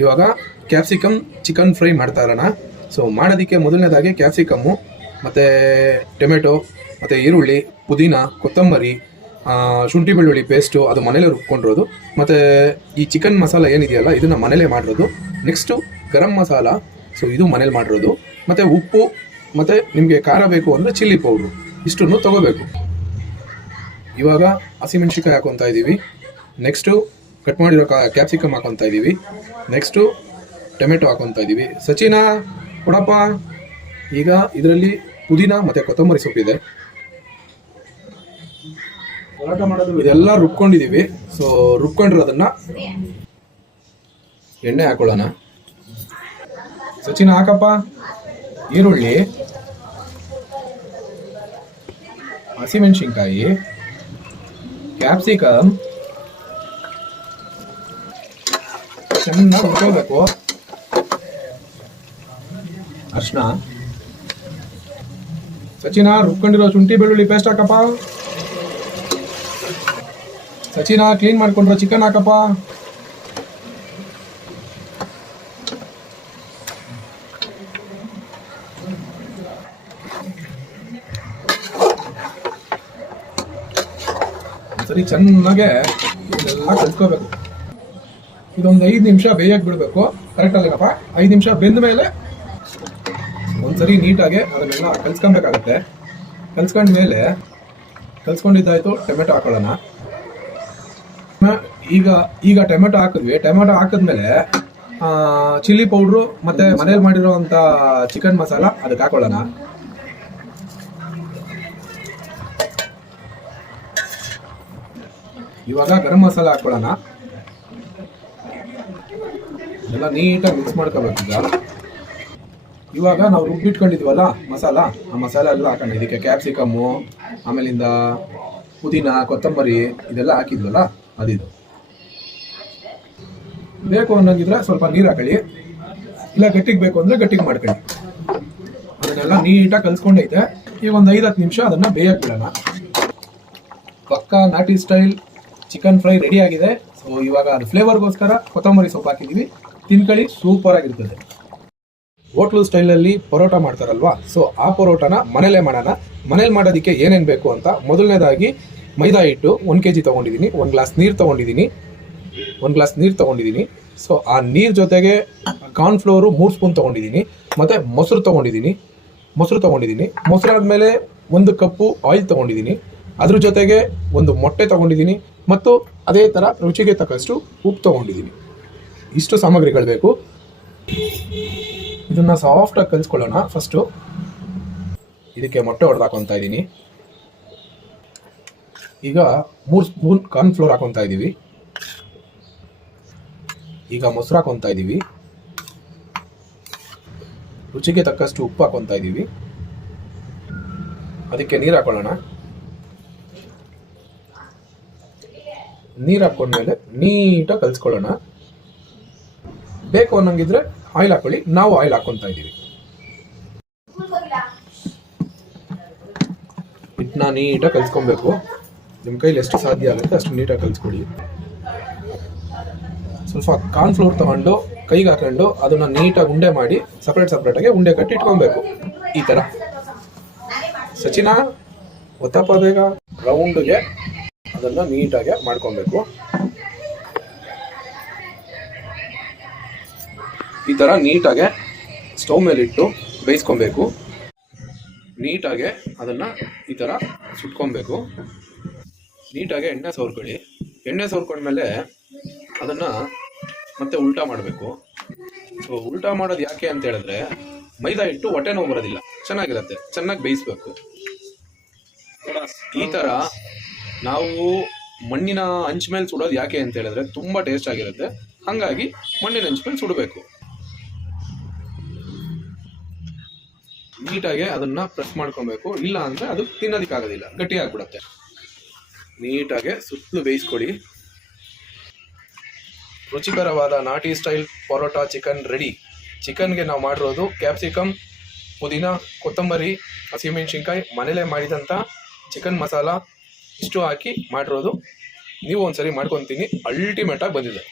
ಇವಾಗ capsicum chicken fry ಮಾಡ್ತಾ ಇರೋಣ. ಸೊ ಮಾಡೋದಕ್ಕೆ ಮೊದಲನೇದಾಗಿ ಕ್ಯಾಪ್ಸಿಕಮ್ಮು ಮತ್ತು ಟೊಮೆಟೊ ಮತ್ತು ಈರುಳ್ಳಿ, ಪುದೀನ, ಕೊತ್ತಂಬರಿ, ಶುಂಠಿ ಬೆಳ್ಳುಳ್ಳಿ ಪೇಸ್ಟು ಅದು ಮನೇಲೇ ರುಬ್ಕೊಂಡಿರೋದು, ಮತ್ತು ಈ ಚಿಕನ್ ಮಸಾಲ ಏನಿದೆಯಲ್ಲ ಇದನ್ನು ಮನೇಲೇ ಮಾಡಿರೋದು. ನೆಕ್ಸ್ಟು ಗರಂ ಮಸಾಲ, ಸೊ ಇದು ಮನೇಲಿ ಮಾಡಿರೋದು, ಮತ್ತು ಉಪ್ಪು, ಮತ್ತು ನಿಮಗೆ ಖಾರ ಬೇಕು ಅಂದರೆ ಚಿಲ್ಲಿ ಪೌಡ್ರು, ಇಷ್ಟನ್ನು ತೊಗೋಬೇಕು. ಇವಾಗ ಹಸಿಮೆಣ್ಸಿಕಾಯಿ ಹಾಕೊತಾ ಇದ್ದೀವಿ. ನೆಕ್ಸ್ಟು ಕಟ್ ಮಾಡಿರೋ ಕ್ಯಾಪ್ಸಿಕಮ್ ಹಾಕೊತಾ ಇದ್ದೀವಿ. ನೆಕ್ಸ್ಟು ಟೊಮೆಟೊ ಹಾಕೊತಾ ಇದ್ದೀವಿ. ಸಚಿನ ಕೊಡಪ್ಪ. ಈಗ ಇದರಲ್ಲಿ ಪುದೀನ ಮತ್ತು ಕೊತ್ತಂಬರಿ ಸೊಪ್ಪಿದೆ, ಇದೆಲ್ಲ ರುಬ್ಕೊಂಡಿದ್ದೀವಿ. ಸೊ ರುಬ್ಕೊಂಡಿರೋದನ್ನು ಎಣ್ಣೆ ಹಾಕೊಳ್ಳೋಣ. ಸಚಿನ ಹಾಕಪ್ಪ. ಈರುಳ್ಳಿ, ಹಸಿಮೆಣಸಿನ್ಕಾಯಿ, ಕ್ಯಾಪ್ಸಿಕಮ್ ಚೆನ್ನಾಗಿ ಹುರ್ಕೋಬೇಕು. ಅರ್ಶಿನ, ಸಚಿನ ರುಬ್ಕೊಂಡಿರೋ ಶುಂಠಿ ಬೆಳ್ಳುಳ್ಳಿ ಪೇಸ್ಟ್ ಹಾಕಪ್ಪ. ಸಚಿನ ಕ್ಲೀನ್ ಮಾಡ್ಕೊಂಡಿರೋ ಚಿಕನ್ ಹಾಕಪ್ಪ. ಸರಿ ಚೆನ್ನಾಗೆ ಇದೆಲ್ಲ ಕಲ್ತ್ಕೋಬೇಕು. ಇದೊಂದು 5 ನಿಮಿಷ ಬೇಯಕ್ಕೆ ಬಿಡಬೇಕು. ಕರೆಕ್ಟ್ ಅಲ್ಲೇನಪ್ಪ? 5 ನಿಮಿಷ ಬೆಂದ ಮೇಲೆ ಒಂದ್ಸರಿ ನೀಟಾಗಿ ಅದನ್ನೆಲ್ಲ ಕಲ್ಸ್ಕೊಬೇಕಾಗತ್ತೆ. ಕಲ್ಸ್ಕೊಂಡ್ಮೇಲೆ ಕಲ್ಸ್ಕೊಂಡಿದ್ದಾಯ್ತು, ಟೊಮೆಟೊ ಹಾಕೊಳ್ಳೋಣ. ಈಗ ಟೊಮೆಟೊ ಹಾಕಿದ್ವಿ. ಟೊಮೆಟೊ ಹಾಕಿದ್ಮೇಲೆ ಚಿಲ್ಲಿ ಪೌಡ್ರು ಮತ್ತು ಮನೇಲಿ ಮಾಡಿರೋವಂಥ ಚಿಕನ್ ಮಸಾಲ ಅದಕ್ಕೆ ಹಾಕೊಳ್ಳೋಣ. ಇವಾಗ ಗರಂ ಮಸಾಲ ಹಾಕೊಳ್ಳೋಣ. ಎಲ್ಲ ನೀಟಾಗಿ ಮಿಕ್ಸ್ ಮಾಡ್ಕೋಬೇಕು. ಇವಾಗ ನಾವು ರುಬ್ಬಿಟ್ಕೊಂಡಿದ್ವಲ್ಲ ಮಸಾಲ, ಆ ಮಸಾಲ ಎಲ್ಲ ಹಾಕೊಂಡು ಇದಕ್ಕೆ ಕ್ಯಾಪ್ಸಿಕಮ್ಮು, ಆಮೇಲಿಂದ ಪುದೀನ, ಕೊತ್ತಂಬರಿ ಇದೆಲ್ಲ ಹಾಕಿದ್ವಲ್ಲ ಅದಿದು. ಬೇಕು ಅನ್ನೋಂಗಿದ್ರೆ ಸ್ವಲ್ಪ ನೀರು ಹಾಕೊಳ್ಳಿ, ಇಲ್ಲ ಗಟ್ಟಿಗೆ ಬೇಕು ಅಂದರೆ ಗಟ್ಟಿಗೆ ಮಾಡ್ಕೊಳ್ಳಿ. ಅದನ್ನೆಲ್ಲ ನೀಟಾಗಿ ಕಲ್ಸ್ಕೊಂಡೈತೆ. ಈಗ ಒಂದು 5-10 ನಿಮಿಷ ಅದನ್ನು ಬೇಯಕ್ಕೆ ಬಿಡೋಣ. ಪಕ್ಕಾ ನಾಟಿ ಸ್ಟೈಲ್ ಚಿಕನ್ ಫ್ರೈ ರೆಡಿ ಆಗಿದೆ. ಸೊ ಇವಾಗ ಅದು ಫ್ಲೇವರ್ಗೋಸ್ಕರ ಕೊತ್ತಂಬರಿ ಸೊಪ್ಪು ಹಾಕಿದ್ದೀವಿ. ತಿನ್ಕೊಳ್ಳಿ, ಸೂಪರ್ ಆಗಿರ್ತದೆ. ಹೋಟ್ಲು ಸ್ಟೈಲಲ್ಲಿ ಪರೋಟ ಮಾಡ್ತಾರಲ್ವಾ, ಸೊ ಆ ಪರೋಟನ ಮನೇಲೇ ಮಾಡೋಣ. ಮನೇಲಿ ಮಾಡೋದಕ್ಕೆ ಏನೇನು ಬೇಕು ಅಂತ ಮೊದಲನೇದಾಗಿ ಮೈದಾ ಹಿಟ್ಟು 1 kg ತೊಗೊಂಡಿದ್ದೀನಿ. 1 ಗ್ಲಾಸ್ ನೀರು ತೊಗೊಂಡಿದ್ದೀನಿ. ಸೊ ಆ ನೀರು ಜೊತೆಗೆ ಕಾರ್ನ್ಫ್ಲೋರು 3 ಸ್ಪೂನ್ ತೊಗೊಂಡಿದ್ದೀನಿ. ಮತ್ತು ಮೊಸರು ತೊಗೊಂಡಿದ್ದೀನಿ. ಮೊಸರಾದ್ಮೇಲೆ 1 ಕಪ್ಪು ಆಯಿಲ್ ತೊಗೊಂಡಿದ್ದೀನಿ. ಅದ್ರ ಜೊತೆಗೆ 1 ಮೊಟ್ಟೆ ತೊಗೊಂಡಿದ್ದೀನಿ. ಮತ್ತು ಅದೇ ಥರ ರುಚಿಗೆ ತಕ್ಕಷ್ಟು ಉಪ್ಪು ತೊಗೊಂಡಿದ್ದೀನಿ. ಇಷ್ಟು ಸಾಮಗ್ರಿಗಳು ಬೇಕು. ಇದನ್ನು ಸಾಫ್ಟಾಗಿ ಕಲಿಸ್ಕೊಳ್ಳೋಣ. ಫಸ್ಟು ಇದಕ್ಕೆ ಮೊಟ್ಟೆ ಹೊಡೆದಾಕೊತಾ ಇದ್ದೀನಿ. ಈಗ 3 ಸ್ಪೂನ್ ಕಾರ್ನ್ಫ್ಲೋರ್ ಹಾಕೊತಾ ಇದ್ದೀವಿ. ಈಗ ಮೊಸರು ಹಾಕೊತಾ ಇದ್ದೀವಿ. ರುಚಿಗೆ ತಕ್ಕಷ್ಟು ಉಪ್ಪು ಹಾಕೊತಾ ಇದ್ದೀವಿ. ಅದಕ್ಕೆ ನೀರು ಹಾಕೊಳ್ಳೋಣ. ನೀರು ಹಾಕೊಂಡ್ಮೇಲೆ ನೀಟಾಗಿ ಕಲಿಸ್ಕೊಳ್ಳೋಣ. ಬೇಕು ಅನ್ನಂಗಿದ್ರೆ ಆಯಿಲ್ ಹಾಕೊಳ್ಳಿ. ನಾವು ಆಯಿಲ್ ಹಾಕೊತಾ ಇದ್ದೀವಿ. ಹಿಟ್ಟನ್ನ ನೀಟಾಗಿ ಕಲಿಸ್ಕೊಬೇಕು. ನಿಮ್ಮ ಕೈಲಿ ಎಷ್ಟು ಸಾಧ್ಯ ಆಗುತ್ತೆ ಅಷ್ಟು ನೀಟಾಗಿ ಕಲಿಸ್ಕೊಳ್ಳಿ. ಸ್ವಲ್ಪ ಕಾರ್ನ್ಫ್ಲೋರ್ ತಗೊಂಡು ಕೈಗೆ ಹಾಕೊಂಡು ಅದನ್ನ ನೀಟಾಗಿ ಉಂಡೆ ಮಾಡಿ ಸಪ್ರೇಟಾಗಿ ಉಂಡೆ ಕಟ್ಟಿ ಇಟ್ಕೊಬೇಕು. ಈ ಥರ. ಸಚಿನ ಗೊತ್ತಪ್ಪ, ಬೇಗ ರೌಂಡ್ಗೆ ಅದನ್ನು ನೀಟಾಗಿ ಮಾಡ್ಕೊಬೇಕು. ಈ ಥರ ನೀಟಾಗೆ ಸ್ಟವ್ ಮೇಲಿಟ್ಟು ಬೇಯಿಸ್ಕೊಬೇಕು. ನೀಟಾಗೆ ಅದನ್ನು ಈ ಥರ ಸುಟ್ಕೊಬೇಕು. ನೀಟಾಗೆ ಎಣ್ಣೆ ಸವರ್ಕೊಳ್ಳಿ. ಎಣ್ಣೆ ಸವರ್ಕೊಂಡ್ಮೇಲೆ ಅದನ್ನು ಮತ್ತೆ ಉಲ್ಟಾ ಮಾಡಬೇಕು. ಸೊ ಉಲ್ಟಾ ಮಾಡೋದು ಯಾಕೆ ಅಂತ ಹೇಳಿದ್ರೆ ಮೈದಾ ಹಿಟ್ಟು ಹೊಟ್ಟೆ ನೋವು ಬರೋದಿಲ್ಲ, ಚೆನ್ನಾಗಿರುತ್ತೆ. ಚೆನ್ನಾಗಿ ಬೇಯಿಸ್ಬೇಕು. ಈ ಥರ ನಾವು ಮಣ್ಣಿನ ಹಂಚ್ ಮೇಲೆ ಸುಡೋದು ಯಾಕೆ ಅಂತ ಹೇಳಿದ್ರೆ ತುಂಬ ಟೇಸ್ಟ್ ಆಗಿರುತ್ತೆ. ಹಾಗಾಗಿ ಮಣ್ಣಿನ ಹಂಚ್ ಮೇಲೆ ಸುಡಬೇಕು. ನೀಟಾಗಿ ಅದನ್ನು ಪ್ರೆಸ್ ಮಾಡ್ಕೊಬೇಕು. ಇಲ್ಲ ಅಂದರೆ ಅದು ತಿನ್ನೋದಕ್ಕಾಗೋದಿಲ್ಲ, ಗಟ್ಟಿ ಆಗಿಬಿಡುತ್ತೆ. ನೀಟಾಗಿ ಸುತ್ತಲೂ ಬೇಯಿಸ್ಕೊಳ್ಳಿ. ರುಚಿಕರವಾದ ನಾಟಿ ಸ್ಟೈಲ್ ಪರೋಟ ಚಿಕನ್ ರೆಡಿ. ಚಿಕನ್ಗೆ ನಾವು ಮಾಡಿರೋದು ಕ್ಯಾಪ್ಸಿಕಮ್, ಪುದೀನ, ಕೊತ್ತಂಬರಿ, ಹಸಿಮೆಣಸಿನ್ಕಾಯಿ, ಮನೇಲೇ ಮಾಡಿದಂಥ ಚಿಕನ್ ಮಸಾಲ ಇಷ್ಟು ಹಾಕಿ ಮಾಡಿರೋದು. ನೀವು ಒಂದ್ಸರಿ ಮಾಡ್ಕೊತೀನಿ, ಅಲ್ಟಿಮೇಟಾಗಿ ಬಂದಿದೆ.